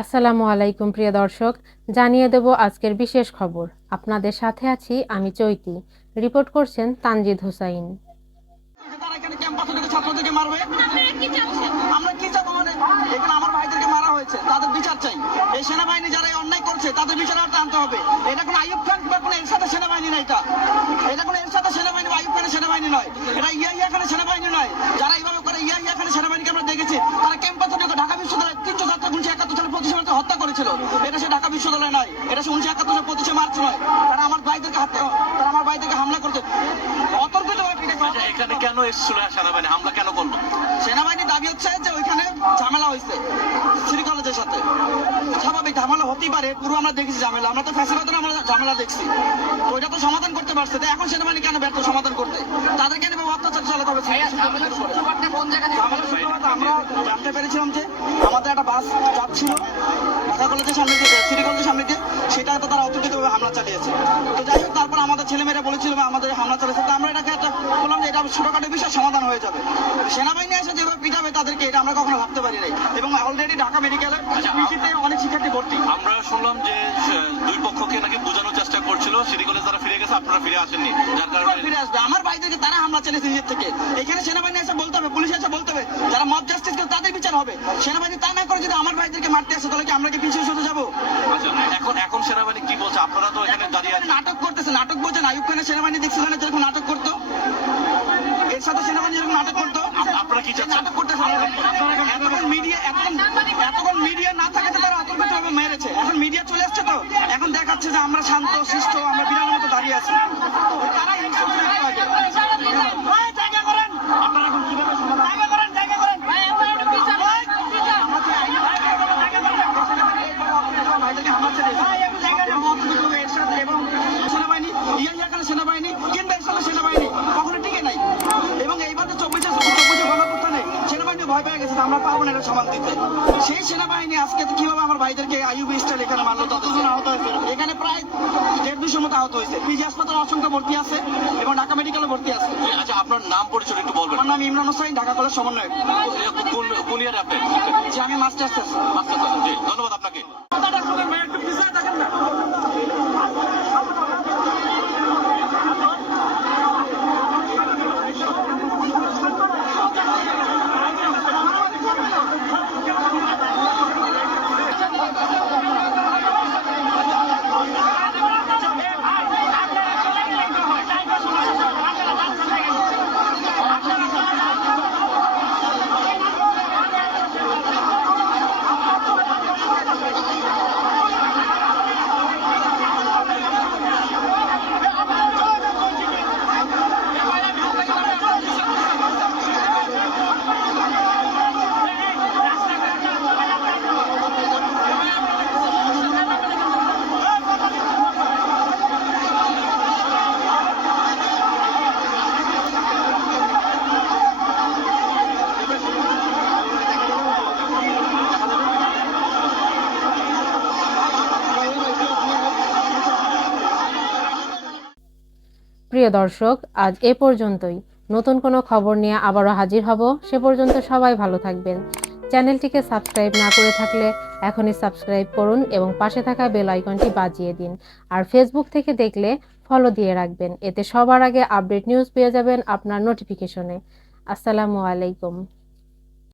আসসালামু আলাইকুম, প্রিয় দর্শক। জানিয়ে দেব আজকের বিশেষ খবর। আপনাদের সাথে আছি আমি চৈতি। রিপোর্ট করছেন তানজিদ হোসাইন। মানে? তাদের বিচার চাই। এই সেনাবাহিনী যারা অন্যায় করছে, তাদের বিচার আনতে হবে। এটা খান এর সেনাবাহিনী এটা। কোনো সেনাবাহিনী খানের সেনাবাহিনী নয়। এটা ইয়া ইয়া সেনাবাহিনী নয় যারা এইভাবে করে ইয়া ইয়া খানের সেনাবাহিনীকে আমরা দেখেছি তারা ক্যাম্পাসে ঢুকে ঢাকা বিশ্ববিদ্যালয় তিনশো ছাত্র উনিশশো একাত্তর সালে পঁচিশে মার্চে হত্যা করেছিল। এটা সে ঢাকা বিশ্ববিদ্যালয় নয় এটা সে উনিশশো একাত্তর সালে পঁচিশে মার্চ নয়। তারা আমার ভাইদেরকে হাত তারা আমার ভাইদেরকে হামলা করতে অতর্কিত পিঠে আচ্ছা, এখানে কেন এসেছিল সেনাবাহিনী? হামলা কেন করল? সেনাবাহিনীর দাবি হচ্ছে যে ওইখানে ঝামেলা হয়েছে সিটি কলেজের সাথে। স্বাভাবিক ঝামেলা হতেই পারে পুরো আমরা দেখেছি ঝামেলা। আমরা তো ফ্যাসিবাদন আমরা ঝামেলা দেখছি। তো ওইটা তো সমাধান করতে পারছে তো এখন সেনাবাহিনী কেন ব্যর্থ সমাধান করতে? তাদের কেন অত্যাচার চালাতে হবে? আমরা জানতে পেরেছিলাম যে আমাদের একটা বাস যাচ্ছিল। ঢাকা কলেজের সামনে দিয়ে সিটি কলেজের সামনে দিয়ে সেটা তো তারা অতর্কিতভাবে হামলা চালিয়েছে। তো যাই হোক তারপর আমাদের ছেলেমেয়েরা বলেছিল বা আমাদের হামলা চালিয়েছে। তো আমরা এটাকে একটা বললাম যে এটা ছোটোখাটো বিষয় সমাধান হয়ে যাবে। সেনাবাহিনী এসে যেভাবে পিটাবে তাদেরকে এটা আমরা কখনো ভাবতে পারি নাই। এবং অলরেডি ঢাকা মেডিকেলে আচ্ছা, অনেক শিক্ষার্থী ভর্তি। আমরা শুনলাম যে দুই পক্ষকে নাকি বোঝানোর চেষ্টা করছিল। সিটি কলেজ তারা গেছে আপনারা ফিরে আসেননি। যার কারণে ফিরে আসবে। আমার ভাইদেরকে তারা হামলা চালিয়েছে নিজের থেকে। এখানে সেনাবাহিনী এসে বলতে হবে পুলিশ এসে বলতে হবে যারা মব জাস্টিস করে তাদের বিচার হবে। সেনাবাহিনী তা না করে যদি আমার ভাইদেরকে মারতে আসে তাহলে কি আমরা কি পিছিয়ে সরে যাব? আচ্ছা এখন এখন সেনাবাহিনী কি বলছে? আপনারা তো এখানে দাঁড়িয়ে আছেন। নাটক করতেছে নাটক বলছেন আয়ুব খানের সেনাবাহিনী দেখছিলেন না? যেরকম নাটক করতো? এর সাথে সেনাবাহিনী যেরকম নাটক করতো? আপনারা কি চাচ্ছেন? নাটক করতেছে এতক্ষণ মিডিয়া এতক্ষণ এতক্ষণ মিডিয়া না থাকাতে তারা অতর্কিত ভাবে মেরেছে এখন মিডিয়া চলে আসছে তো এখন যে আমরা শান্ত সুস্থ আমরা বিড়ালের মতো দাঁড়িয়ে আছি। গেছে আমরা পারব না এটা সমান দিতে। সেই সেনাবাহিনী আজকে কীভাবে আমার ভাইদেরকে আইউবি স্টাইল এখানে মারলো ততজন আহত হয়েছে। এখানে প্রায় দেড় দুশো মতো আহত হয়েছে। পিজি হাসপাতালে অসংখ্য ভর্তি আছে এবং ঢাকা মেডিকেলে ভর্তি আছে। আচ্ছা আপনার নাম পরিচয় একটু বলবেন। আমার নাম ইমরান হোসাইন ঢাকা কলেজ সমন্বয়ক। কোন কোন ইয়ারে আপনি? যে আমি মাস্টার্স আছি জি। ধন্যবাদ আপনাকে। প্রিয় দর্শক, আজ এ পর্যন্তই। নতুন কোনো খবর নিয়ে আবারও হাজির হব, সে পর্যন্ত সবাই ভালো থাকবেন। চ্যানেলটিকে সাবস্ক্রাইব না করে থাকলে এখনই সাবস্ক্রাইব করুন এবং পাশে থাকা বেল আইকনটি বাজিয়ে দিন। আর ফেসবুক থেকে দেখলে ফলো দিয়ে রাখবেন। এতে সবার আগে আপডেট নিউজ পেয়ে যাবেন আপনার নোটিফিকেশনে আসসালামু আলাইকুম।